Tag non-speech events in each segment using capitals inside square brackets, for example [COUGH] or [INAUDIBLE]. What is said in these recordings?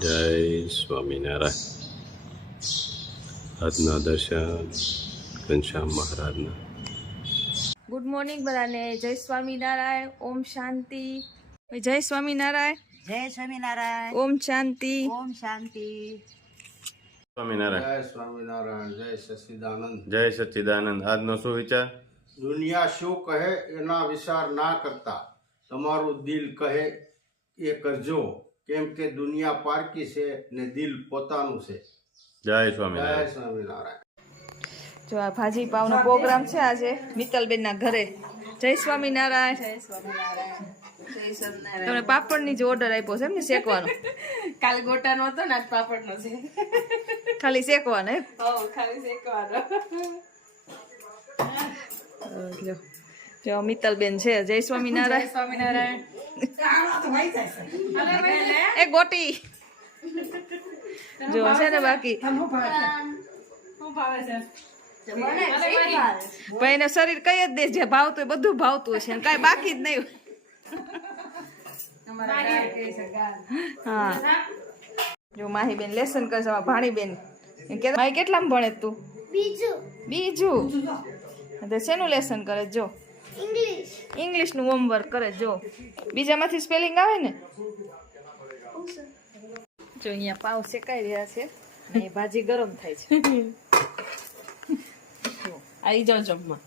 જય સ્વામિનારાયણ આજના દર્શન ઘનશ્યામ મહારાજના. ગુડ મોર્નિંગ બધાને. જય સ્વામિનારાયણ ઓમ શાંતિ. જય સ્વામિનારાયણ જય સ્વામિનારાયણ ઓમ શાંતિ. ઓમ શાંતિ. સ્વામિનારાયણ જય સ્વામિનારાયણ જય સચિદાનંદ. જય સચિદાનંદ. આજનો શું વિચાર? દુનિયા શું કહે એના વિચાર ના કરતા તમારું દિલ કહે એ કરજો. કેમ કે દુનિયા પારકી છે ને દિલ પોતાનું છે. જય જય સ્વામિનારાયણ. જો આ ભાજી પાવનો પ્રોગ્રામ છે આજે મિત્તલબેન ના ઘરે. જય સ્વામિનારાયણ. જય સ્વામિનારાયણ. તમને પાપડની જે ઓર્ડર આપ્યો છે એમ ને શેકવાનો? કાલે ગોટાનો હતો ને આજ પાપડનો છે. ખાલી શેકવાનો એમ? ખાલી શેકવાનો. જો. જો મિત્તલબેન છે. જય સ્વામિનારાયણ. સ્વામિનારાયણ. એ ગોટી જો છે ને બાકી. ભાઈ એને શરીર કઈ જ દે જે ભાવતું બધું ભાવતું છે કઈ કાંઈ બાકી જ નહીં હા. જો માહીબેન લેસન કરે છે ભાણીબેન. માહી કેટલામાં ભણે તું? બીજું. બીજું? શેનું લેસન કરે? જો. ઇંગ્લિશ ઇંગ્લિશનું હોમવર્ક કરે જો. બીજામાંથી સ્પેલિંગ આવે ને? જો અહીંયા પાઉં શેકાઈ રહ્યા છે અને ભાજી ગરમ થાય છે. આવી જાવ જમવા.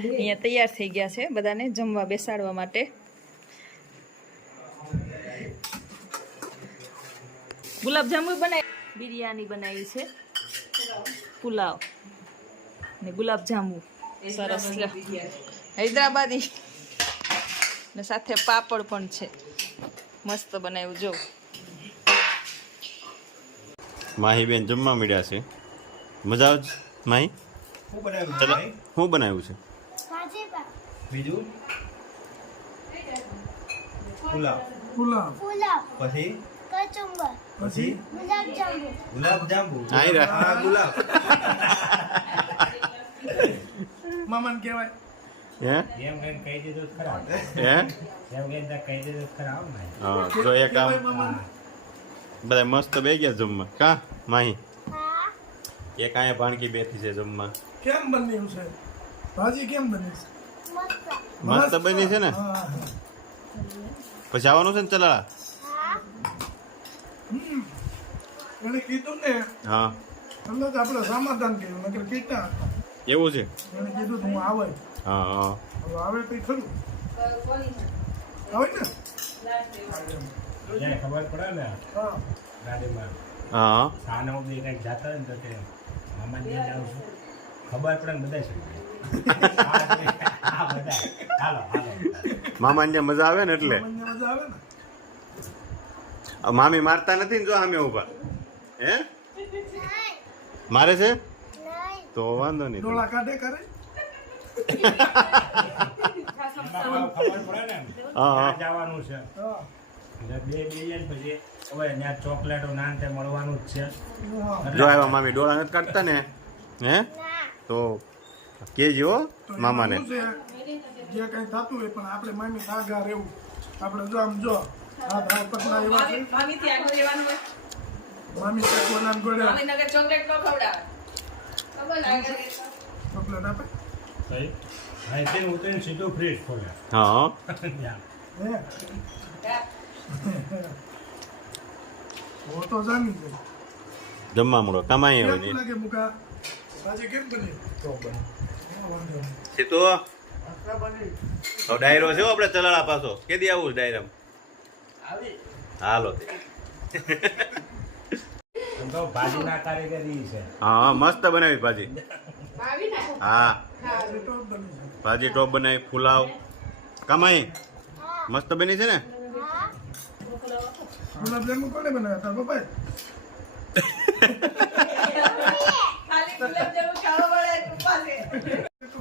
અહીંયા તૈયાર થઈ ગયા છે બધાને જમવા બેસાડવા માટે. ગુલાબજાંબુ બનાવી. બિરયાની બનાવી છે. પુલાવ ને ગુલાબજાંબુ. સરસ લ્યો. હૈદરાબાદી. ને સાથે પાપડ પણ છે. મસ્ત બનાવ્યું જો. માહીબેન જમવા મળ્યા છે. મજા આવે માહી? ચલો શું બનાવ્યું છે? બીજું? પુલાવ. પુલાવ. પછી? કચુંબર. પછી? ગુલાબ જાંબુ ગુલાબ જાંબુ ગુલાબ. મામાને કહેવાય. [LAUGHS] બધા મસ્ત બે ગયા જમવા. કા? માહી? એક અહીંયા ભાણકી બેઠી છે જમવા. કેમ બન્યું છે ભાજી કેમ બની છે? મસ્ત. મસ્ત બની છે ને. પછી આવવાનું છે ને ચલા હા. એને કીધું ને હા. એટલે આપણે સમાધાન કર્યું નકર કીધા એવું છે? એને કીધું તો આવે. હા હા. આવે તો ખરું. આવે ને? ખબર પડે ને હા. ગાડીમાં. હા. સાને હું બી કંઈક જાતા હોય ને તો કે મામા ત્યાં જાઉં છું. ખબર પડે ને બધા શું હા બધા. હાલો હાલો. મામાને ત્યાં મજા આવે ને એટલે? મજા આવે ને? મામી મારતા નથી ને જો સામે ઊભા હે? મારે છે? તો વાંધો નહીં ડોળા કાઢે કરે. ત્યાં જવાનું છે. બે બે પછી. હવે ત્યાં ચોકલેટો નાન તે મળવાનું જ છે. જો આવ્યા મામી ડોળા નથી કાઢતા ને હે? તો કેજો મામાને. જે કઈ થતું હોય પણ આપણે મામી આગા રહેવું. આપણે જો આમ જો હાથ હાથ પગના એવા છે. મામી આગળ રહેવાનું હોય. મામી ચાકવાના ગોળે મામી નગર ચોકલેટ નો ખવડાવે. હા જમવા મળો. કમાઈ કેમ હોય લાગે મુકા? આજે કેમ બની. તો ડાયરો છે હો આપણે ચલાળા પાછો. કેદી આવું છે ડાયરામાં? હાલો તે. કારીગરી છે? હા મસ્ત બનાવી ભાજી. હા. ભાજી ટોપ બનાવી ફુલાવ કમાઈ મસ્ત બની છે ને?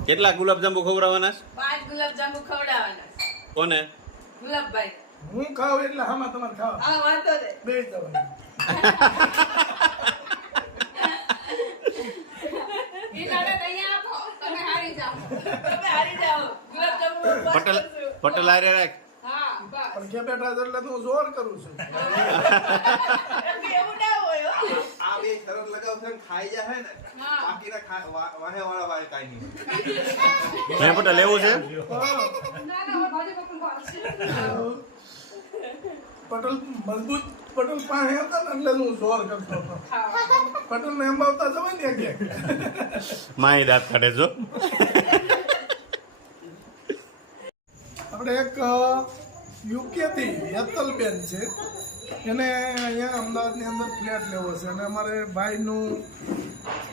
કેટલા ગુલાબજાંબુ ખવડાવવાના પાંચ ગુલાબજાંબુ ખવડાવવાના કોને? ગુલાબભાઈ. હું ખાવ એટલે હામાં તમારે ખાવ. આ વાંધો બે [LAUGHS] આરે રાખ. પણ કે એટલે હું જોર કરું છું. એવું ના હોય આ બે તરત લગાવશે ને ખાઈ જાય ને. બાકીના વાહે વાળા વાળે કાઈ નહીં. લેવું છે. પટલ મજબૂત પટલ પાસે હતા ને એટલે હું જોર કરતો હતો. પટેલ ને આવતા જવાય ને માય દાંત કાઢે જો. આપણે એક યુકે હેતલબેન છે. એને અહીંયા અમદાવાદની અંદર ફ્લેટ લેવો છે અને અમારે ભાઈનું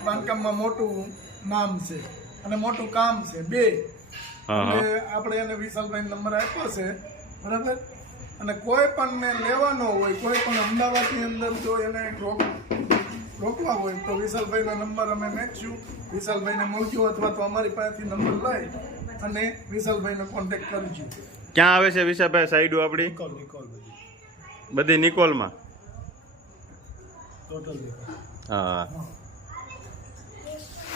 બાંધકામમાં મોટું નામ છે અને મોટું કામ છે બે. આપણે એને વિશાલભાઈ નંબર આપ્યો છે બરાબર? અને કોઈ પણ ને લેવાનો હોય કોઈ પણ અમદાવાદની અંદર જો એને રોક રોકવા હોય તો વિશાલભાઈનો નંબર અમે નાખીશું વિશાલભાઈને મળજો અથવા તો અમારી પાસેથી નંબર લઈ. અને વિશાલભાઈનો કોન્ટેક્ટ કરજો ક્યાં આવે છે વિશાલભાઈ સાઈડો આપણી? નિકોલ નિકોલ બધી. બધી નિકોલમાં? ટોટલ હા.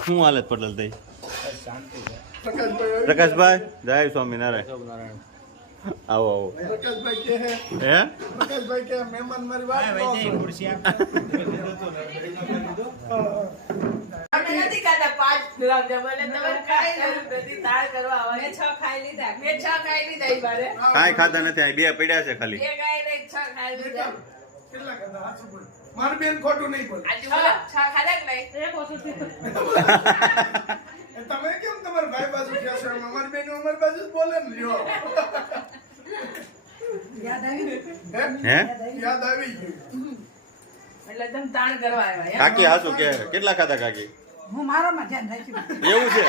શું હાલત પટેલ થઈ? પ્રકાશભાઈ પ્રકાશભાઈ? જય સ્વામિનારાયણ. આવો આવો. પ્રકાશભાઈ કે હે? હે? પ્રકાશભાઈ કે મહેમાન મારી વાત ન અમે નથી ખાધા પાંચ ગુલાબજાંબુ એટલે તમારે કાંઈ જરૂર નથી દાળ કરવા આવવાની. છ ખાઈ લીધા. મેં છ ખાઈ લીધા ઈ બારે. ખાતા નથી આ બે પડ્યા છે ખાલી. બે ખાઈ નહીં, છ ખાઈ લીધા. કેટલા કદા હાચું બોલ. મારી બેન ખોટું નહીં બોલે. છ ખાધા કે નહીં? એ તમે કેમ તમારા ભાઈ બાજુ કહેશો એમ અમાર બેન અમારી બાજુ બોલે ને લ્યો. હે? હે? યાદ આવી ગયું. એટલે તમે તાણ કરવા આવ્યા કાકી હાસુ કે કેટલા ખાતા કાકી? હું મારામાં ધ્યાન રાખ્યું એવું છે?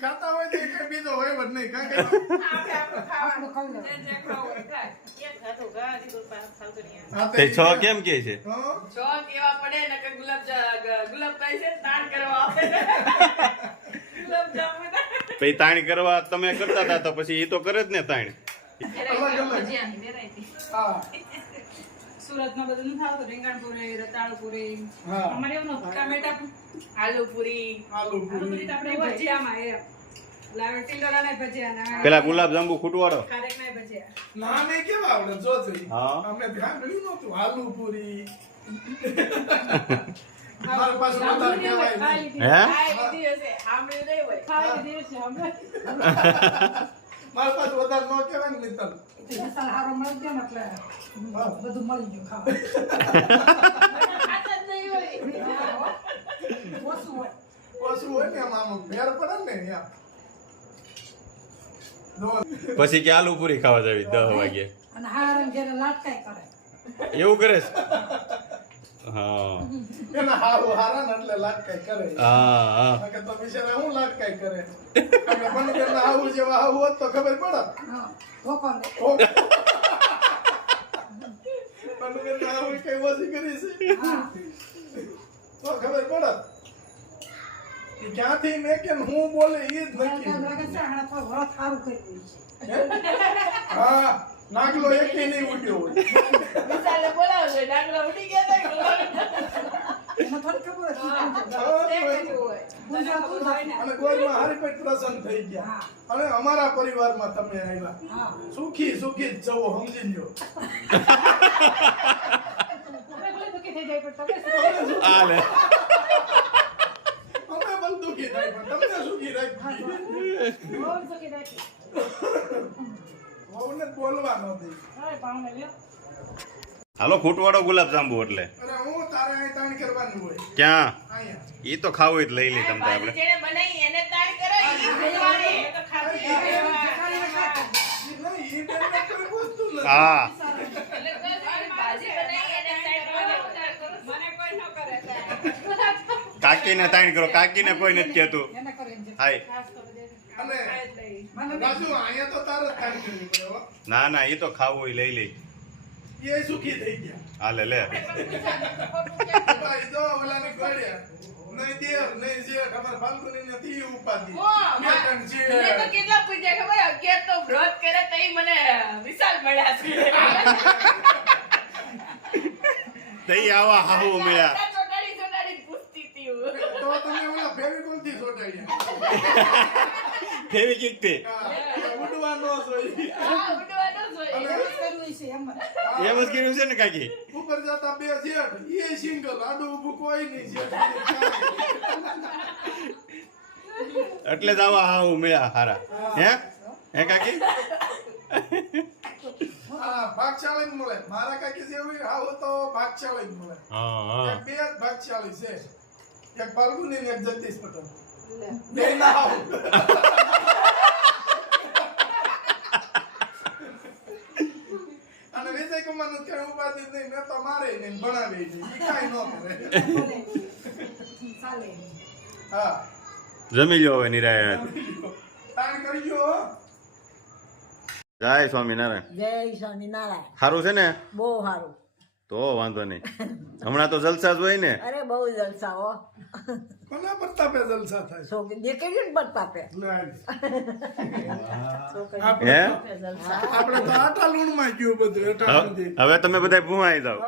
ખાતા હોય તો એક બીજો હોય નહીં. કાંઈ ખાવાનું. કેમ કે કેવા પડે ને કે ગુલાબ ગુલાબ તાણ કરવા ગુલાબ જાંબુ પછી તાણ કરવા તમે કરતા હતા તો પછી એ તો કરે જ ને તાણ. અલગ અલગ. હા. સુરતમાં બધું નથી આવતું. રીંગણપુરી રતાળુ પૂરી અમારે એવું ટમેટા આલુ પૂરી આલુ પૂરી આપણે ભજીયામાં એ. પેલા ગુલાબ જાંબુ ખૂટવાડો. ના ને કેવા આવડે? જો હા. ધ્યાન રહ્યું નતું આલુ પૂરી હે [LAUGHS] મારા પાસે વધારે ન કહેવાય ને મિત્તલ. મસાલા હારો મળી ગયો એટલે બધું મળી ગયું ખાવા. ખાતા જ નહીં હોય ઓછું હોય. ઓછું હોય ને આમ આમ પડે ને પછી કે આલુ પૂરી ખાવા જાવી દસ વાગે. અને હારણ ઘેરે લાટકાઈ કરે. એવું કરે છે? હા. એના હારું હારા ને એટલે લાટકાઈ કરે. હા હા. નકર તો બિચારા હું લાટકાઈ કરે? આપણે બનીબેનના હાહુ જેવા હાહુ હોત તો ખબર પડે હા ધોકો ને. બનીબેનના હાહુ કઈ ઓછી કરી છે. તો ખબર પડે ક્યાંથી મેં કે હું બોલે એ જ છે હે? હા નાગલો એકે નહીં ઉડ્યો હોય. વિશાલે બોલાવજો ડાંગરા ઉડી ગયા તે અમારા પરિવારમાં તમે આવ્યા સુખી સુખી જ જવો સમજી લ્યો અમે ભલે દુઃખી થઈ જાય પણ તમે આ લે અમે પણ દુખી થાય પણ તમને સુખી રાખી બહુ સુખી રાખી વહુને જ બોલવા ન દે હવે પાઉને લ્યો હાલો ખૂટવાડો ગુલાબ જાંબુ એટલે. અરે હું તારે અહીં તાણ કરવાનું હોય. ક્યાં? એ તો ખાવું જ લઈ લે તમને આપણે. હા. કાકીને તાણ કરો કાકીને કોઈ નથી કહેતું. હાય. અને ખાઈ જ લઈ. રાજુ અહીંયા તો તારે જ તાણ કરવી પડે હો. ના ના એ તો ખાવું લઈ લઈ લે. એ સુખી થઈ ગયા. હાલે લે ભાઈ જો ઓલાને ગોળ્યા નહીં દેવ નહીં જેઠ અમાર ફાલ્ગુની નથી ઉપાધિ હો, બે મેં તો કેટલા પૂછ્યા ખબર અગિયાર તો વ્રત કરે તો મને વિશાલ મળ્યા છે તઈ આવા હાહુ મળ્યા ચોટાડી ચોટાડી પૂછતી હતી તો તમે ઓલા ફેવિકોલથી ચોંટાડ્યા. ફેવી કીકથી હા, ઉડવા ન જોઈએ. હા, જોઈએ. એવું કરવું છે એમ. એમ જ કર્યું છે ને કાકી? ઉપર જતા બે છે એ સિંગલ આડું ઊભું કોઈ નહીં છે એટલે જ આવા હા હું મળ્યા હારા. હે? હે કાકી? હા ભાગશાળી મળે. મારા કાકી જેવી આવો તો ભાગશાળી મળે. હા હા. બે જ ભાગશાળી છે. એક બાલગુની ને એક જગદીશ પટેલ. બે ના આવું અને વિજય કુમારનું કઈ ઉપાધિ નહીં મેં તો મારે નહીં ભણાવે નહીં ઈ ન કરે. હા. જમી લો હવે નિરાયણ. તાણ કરજો હો. જય સ્વામિનારાયણ. જય સ્વામિનારાયણ. સારું છે ને? બહુ સારું તો વાંધો નહીં. હમણાં તો જલસા જ હોય ને. અરે બહુ જલસા હો. કોના પ્રતાપે જલસા થાય. છોકરી દીકરી ને લે હે? આપણે તો આટા લૂણમાં ગયું બધું એટા હવે તમે બધા ભૂવાઈ જાઓ.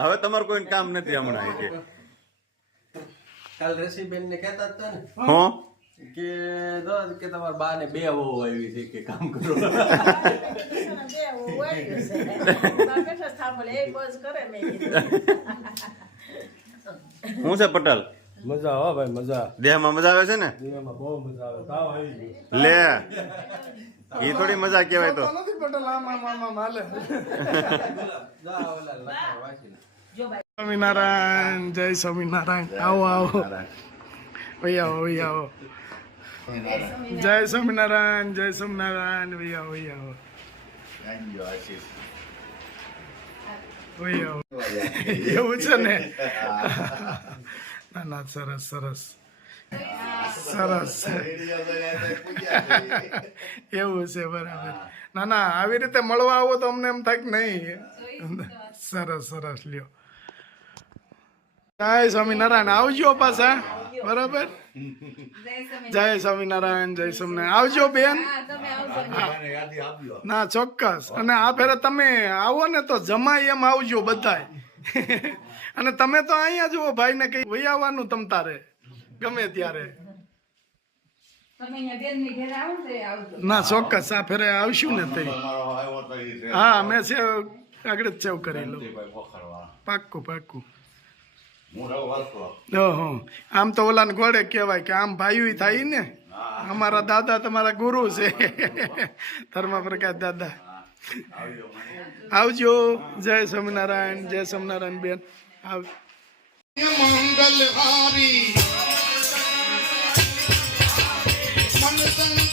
હવે તમારું કોઈ કામ નથી હમણાં કે. કાલ રસીબેન ને કહેતા હતા ને. હું? કે દસ કે તમારા બા ને બે વહુ આવી છે કે કામ કરો. બે હોય છે સાંભળે એ બસ કરે મેં હું છે પટેલ? મજા હો ભાઈ મજા. દેહમાં મજા આવે છે ને? દેહમાં બહુ મજા આવે. તાવ આવી ગયો લે. એ થોડી મજા કહેવાય તો. નથી પટેલ આમ આમ આમ આમ હાલે. જા ઓલા લખા વાંચી લે. સ્વામિનારાયણ જય સ્વામિનારાયણ. આવો આવો. ભાઈ આવો ભાઈ આવો. જય સ્વામિનારાયણ જય સ્વામિનારાયણ ભૈયા ભૈયા એવું છે ને ના ના સરસ સરસ સરસ એવું છે બરાબર ના ના આવી રીતે મળવા આવો તો અમને એમ થાય કે નહીં. સરસ સરસ [LAUGHS] લ્યો. જય સ્વામિનારાયણ. આવજો પાછા. બરાબર? જય સ્વામિનારાયણ. જય સ્વામિનારાયણ આવજો બેન. હા, તમે આવજો ના ચોક્કસ. અને આ ફેરે તમે આવો ને તો જમાય એમ આવજો બધા અને તમે તો અહીંયા જુઓ ભાઈ ને કઈ વહી આવવાનું તમ તારે. ગમે ત્યારે. તમે અહીંયા બેનની ઘરે આવો ને તો આવજો. ના ચોક્કસ. આ ફેરે આવશું ને તે. હા મેં આગળ જ સેવ કરી લઉં. પાક્કું પાક્કું. આમ તો ઓલા ઘોડે કહેવાય કે આમ ભાઈ થાય ને. અમારા દાદા તમારા ગુરુ છે. ધર્મા પ્રકાશ દાદા આવજો જય સ્વામિનારાયણ જય સ્વામિનારાયણ બેન. આવ. મંગલ હારી મન